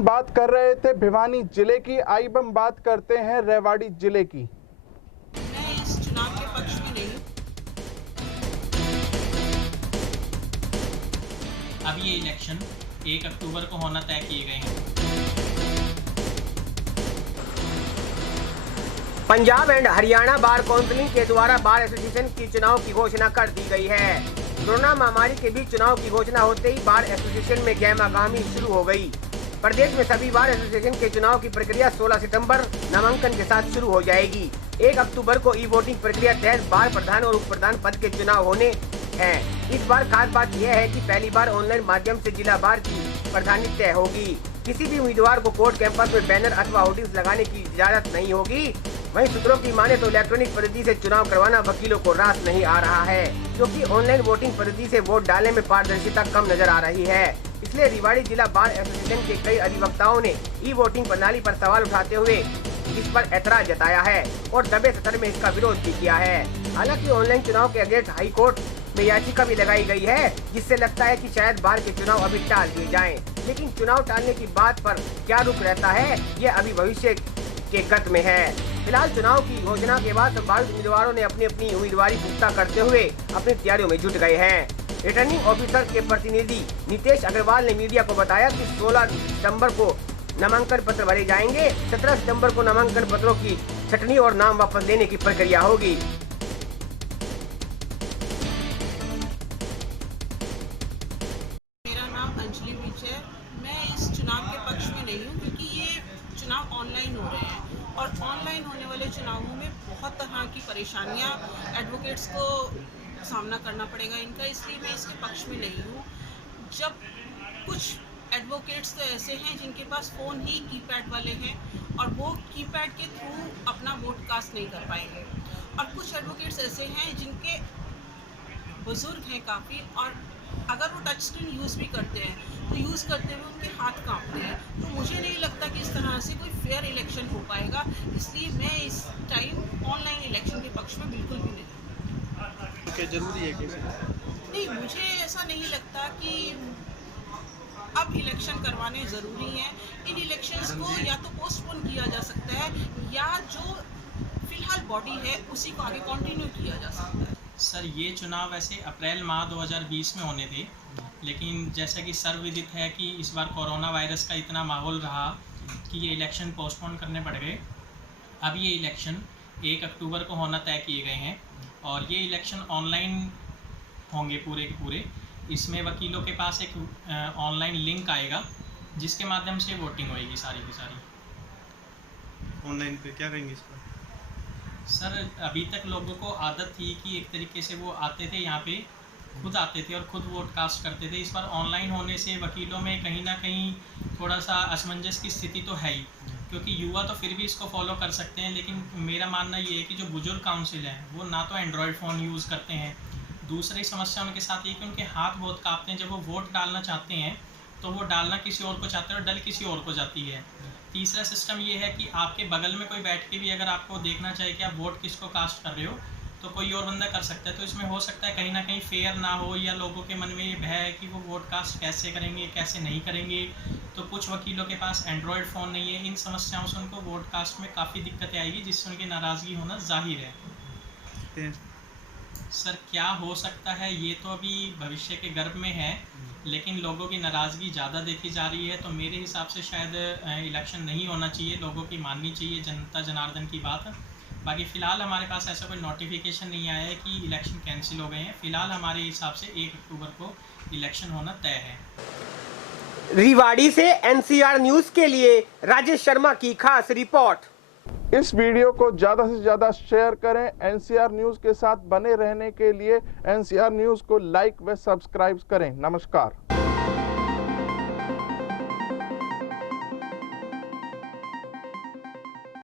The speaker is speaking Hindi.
हम बात कर रहे थे भिवानी जिले की, आई हम बात करते हैं रेवाड़ी जिले की। मैं इस चुनाव के पक्ष में नहीं। अब ये इलेक्शन 1 अक्टूबर को होना तय किए गए हैं। Punjab and Haryana bar council के द्वारा बार एसोसिएशन की चुनाव की घोषणा कर दी गई है। कोरोना महामारी के बीच चुनाव की घोषणा होते ही बार एसोसिएशन में गहमागहमी शुरू हो गई। प्रदेश में सभी बार एसोसिएशन के चुनाव की प्रक्रिया 16 सितंबर नामांकन के साथ शुरू हो जाएगी। 1 अक्टूबर को ई वोटिंग प्रक्रिया तहत बार प्रधान और उप प्रधान पद के चुनाव होने हैं। इस बार खास बात यह है कि पहली बार ऑनलाइन माध्यम से जिला बार की प्रधानी तय होगी। किसी भी उम्मीदवार को कोर्ट कैंपस में बैनर अथवा होर्डिंग्स लगाने की इजाजत नहीं होगी। वहीं सूत्रों की माने तो इलेक्ट्रॉनिक पद्धति से चुनाव करवाना वकीलों को रास नहीं आ रहा है, क्योंकि ऑनलाइन वोटिंग पद्धति से वोट डालने में पारदर्शिता कम नजर आ रही है। इसलिए रेवाड़ी जिला बार एसोसिएशन के कई अधिवक्ताओं ने ई वोटिंग प्रणाली पर सवाल उठाते हुए इस पर ऐतराज जताया है और दबे सत्र में इसका विरोध भी किया है। हालांकि ऑनलाइन चुनाव के अगेंस्ट हाई कोर्ट में याचिका भी लगाई गई है, जिससे लगता है कि शायद बार के चुनाव अभी टाल दिए जाएं। लेकिन चुनाव टालने की बात पर क्या रुख रहता है, ये अभी भविष्य के गत में है। फिलहाल चुनाव की घोषणा के बाद संभावित उम्मीदवारों ने अपनी अपनी उम्मीदवारी पुख्ता करते हुए अपनी तैयारियों में जुट गए हैं। रिटर्निंग ऑफिसर के प्रतिनिधि नितेश अग्रवाल ने मीडिया को बताया कि 16 सितंबर को नामांकन पत्र भरे जाएंगे। 17 सितंबर को नामांकन पत्रों की छटनी और नाम वापस लेने की प्रक्रिया होगी। मेरा नाम अंजलि बीच है। मैं इस चुनाव के पक्ष में नहीं हूँ, क्योंकि ये चुनाव ऑनलाइन हो रहे हैं और ऑनलाइन होने वाले चुनावों में बहुत तरह की परेशानियाँ एडवोकेट्स को सामना करना पड़ेगा इनका, इसलिए मैं इसके पक्ष में नहीं हूँ। जब कुछ एडवोकेट्स तो ऐसे हैं जिनके पास फ़ोन ही कीपैड वाले हैं और वो कीपैड के थ्रू अपना वोट कास्ट नहीं कर पाएंगे, और कुछ एडवोकेट्स ऐसे हैं जिनके बुज़ुर्ग हैं काफ़ी, और अगर वो टच स्क्रीन यूज़ भी करते हैं तो यूज़ करते हुए उनके हाथ कांपते हैं। तो मुझे नहीं लगता कि इस तरह से कोई फेयर इलेक्शन हो पाएगा, इसलिए मैं इस टाइम ऑनलाइन इलेक्शन के पक्ष में बिल्कुल भी नहीं। जरूरी है कि नहीं, मुझे ऐसा नहीं लगता कि अब इलेक्शन करवाने ज़रूरी हैं। इन इलेक्शंस को या तो पोस्टपोन किया जा सकता है या जो फिलहाल बॉडी है उसी को आगे कंटिन्यू किया जा सकता है। सर, ये चुनाव वैसे अप्रैल माह 2020 में होने थे, लेकिन जैसा कि सर्वविदित है कि इस बार कोरोना वायरस का इतना माहौल रहा कि ये इलेक्शन पोस्टपोन करने पड़ गए। अब ये इलेक्शन 1 अक्टूबर को होना तय किए गए हैं और ये इलेक्शन ऑनलाइन होंगे पूरे के पूरे। इसमें वकीलों के पास एक ऑनलाइन लिंक आएगा जिसके माध्यम से वोटिंग होएगी सारी की सारी। ऑनलाइन पे क्या करेंगे इस पर? सर, अभी तक लोगों को आदत थी कि एक तरीके से वो आते थे यहाँ पे, खुद आते थे और खुद वोट कास्ट करते थे। इस बार ऑनलाइन होने से वकीलों में कहीं ना कहीं थोड़ा सा असमंजस की स्थिति तो है ही, क्योंकि युवा तो फिर भी इसको फॉलो कर सकते हैं, लेकिन मेरा मानना ये है कि जो बुजुर्ग काउंसिल हैं वो ना तो एंड्रॉयड फ़ोन यूज़ करते हैं, दूसरी समस्या उनके साथ ये कि उनके हाथ बहुत कांपते हैं। जब वो वोट डालना चाहते हैं तो वो डालना किसी और को चाहते हैं और डल किसी और को जाती है। तीसरा सिस्टम ये है कि आपके बगल में कोई बैठ के भी अगर आपको देखना चाहिए कि आप वोट किसको कास्ट कर रहे हो तो कोई और बंदा कर सकता है। तो इसमें हो सकता है कहीं ना कहीं फेयर ना हो, या लोगों के मन में ये भय है कि वो वोट कास्ट कैसे करेंगे कैसे नहीं करेंगे। तो कुछ वकीलों के पास एंड्रॉयड फ़ोन नहीं है। इन समस्याओं से उनको वोट कास्ट में काफ़ी दिक्कतें आएगी, जिससे उनकी नाराज़गी होना जाहिर है। सर, क्या हो सकता है ये तो अभी भविष्य के गर्भ में है, लेकिन लोगों की नाराज़गी ज़्यादा देखी जा रही है। तो मेरे हिसाब से शायद इलेक्शन नहीं होना चाहिए, लोगों की माननी चाहिए जनता जनार्दन की बात। बाकी फ़िलहाल हमारे पास ऐसा कोई नोटिफिकेशन नहीं आया है कि इलेक्शन कैंसिल हो गए हैं। फ़िलहाल हमारे हिसाब से 1 अक्टूबर को इलेक्शन होना तय है। रेवाड़ी से एनसीआर न्यूज़ के लिए राजेश शर्मा की खास रिपोर्ट। इस वीडियो को ज़्यादा से ज़्यादा शेयर करें। एनसीआर न्यूज़ के साथ बने रहने के लिए एनसीआर न्यूज़ को लाइक व सब्सक्राइब करें। नमस्कार।